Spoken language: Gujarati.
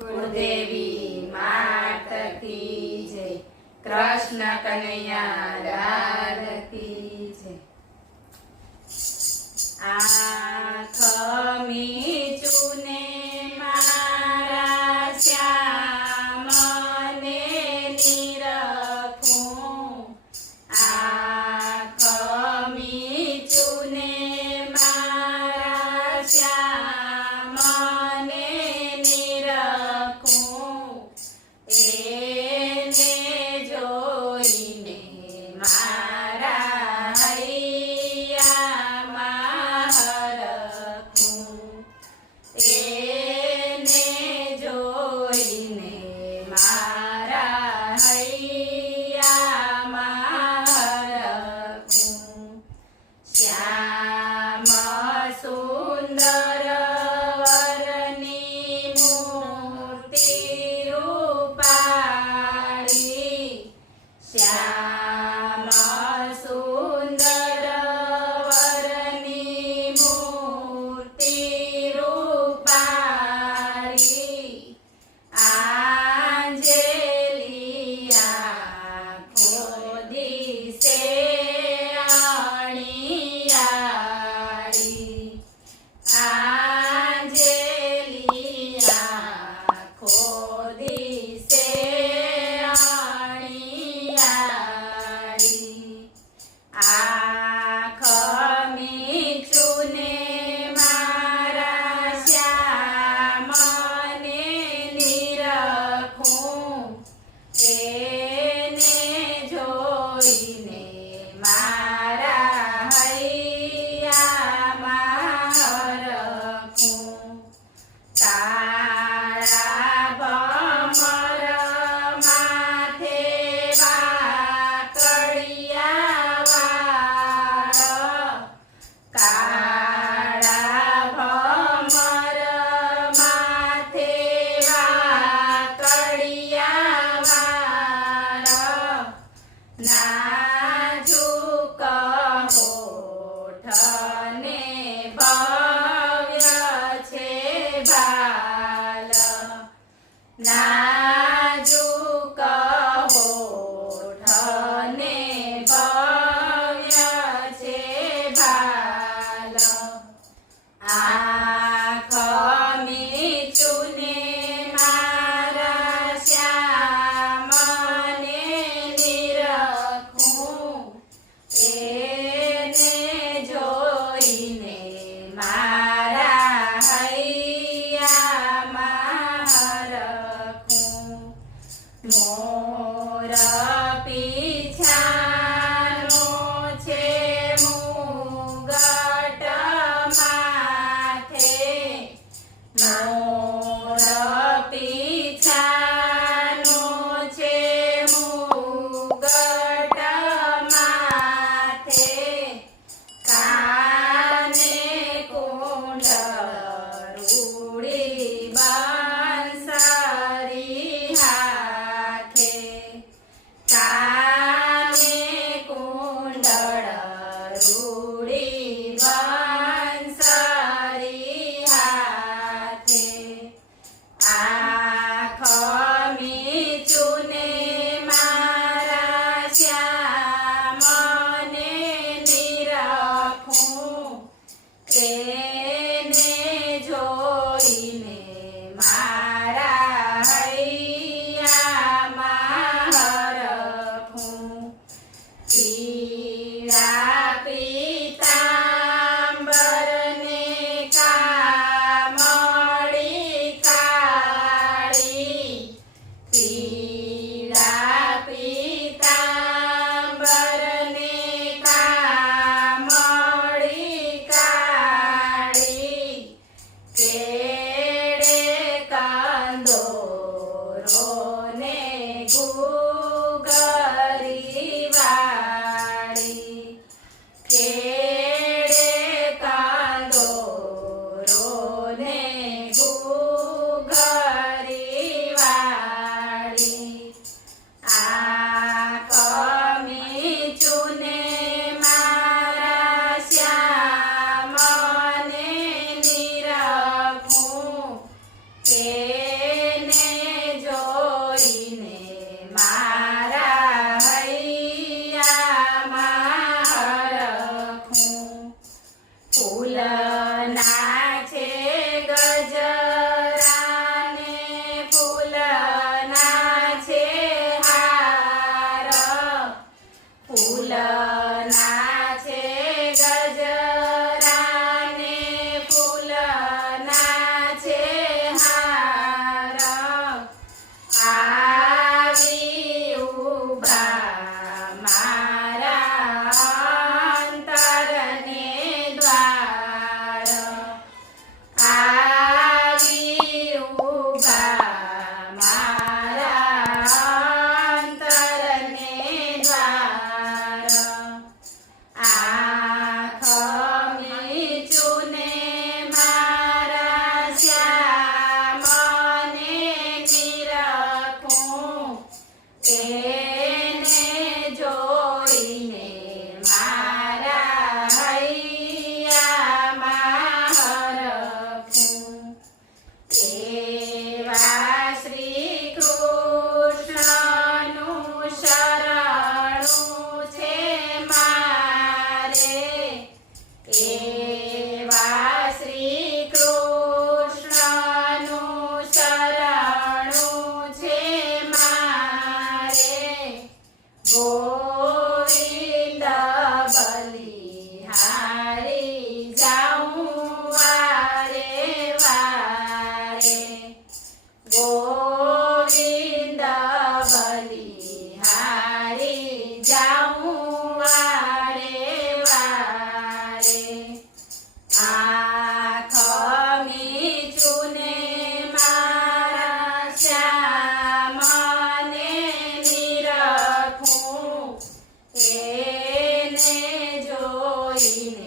કુળદેવી માત કી જય, કૃષ્ણ કનૈયા લાલ કી જય। આંખ મીચુને મારા શ્યામને નિરખું, આંખ મીચુને મારા શ્યામને નિરખું, એને જોઈને મારા હૈયામાં હરખું, એને જોઈને મારા હૈયામાં હરખું। શ્યામ સુંદર વરની મૂર્તિ રૂપાળી, શ્યામ સુંદર વરની મૂર્તિ રૂપાળી, આંજેલી આંખો દિશે અણિયાળી, આંજેલી આંખો દિશે અણિયાળી, આંખ મીચુને મારા શ્યામને નિરખું, એને જોઈને મારા હૈયામાં હરખું। કાળા ભમર માથે વાકડિયા વાળ, કાળા ભમર માથે વાકડિયા વાળ, નાજુક હોઠ ને ભવ્ય છે ભાલ, નાજુક હોઠ ને ભવ્ય છે ભાલ, આંખ મીચુને મારા શ્યામને નિરખું, એને જોઈને મારા હૈયામાં હરખું। મોર પીછાનો છે મુગટ માથે, મોર પીછાનો છે મુગટ માથે, કાને કુંડળુડી બંસરી હાથે, કાને કુંડળુડી બંસરી હાથે, આંખ મીચુને મારા શ્યામને નિરખું, એને જોઈને મારા હૈયામાં હરખું। પીળા પીતાંબરને કામળી કાળી, પીળા પીતાંબરને કામળી કાળી, ફૂલના છે ગજરા ને ફૂલના છે હાર ફૂલના છે ગજરા ને ફૂલના છે હાર આવી ઊભા મારા અંતરને દ્વાર આવી ઊભા મારા અંતરને દ્વાર આંખ મીચુને મારા શ્યામને નિરખું એને જોઈને મારા હૈયામાં હરખું એવા શ્રી કૃષ્ણનું શરણું છે મારે એવા શ્રી કૃષ્ણનું શરણું છે મારે ગોવિંદ બલિહારી જાઉં વારે વારે ગોવિંદ બલિહારી જાઉં વારે વારે આંખ મીચુને મારા શ્યામને નિરખું એને જોઈને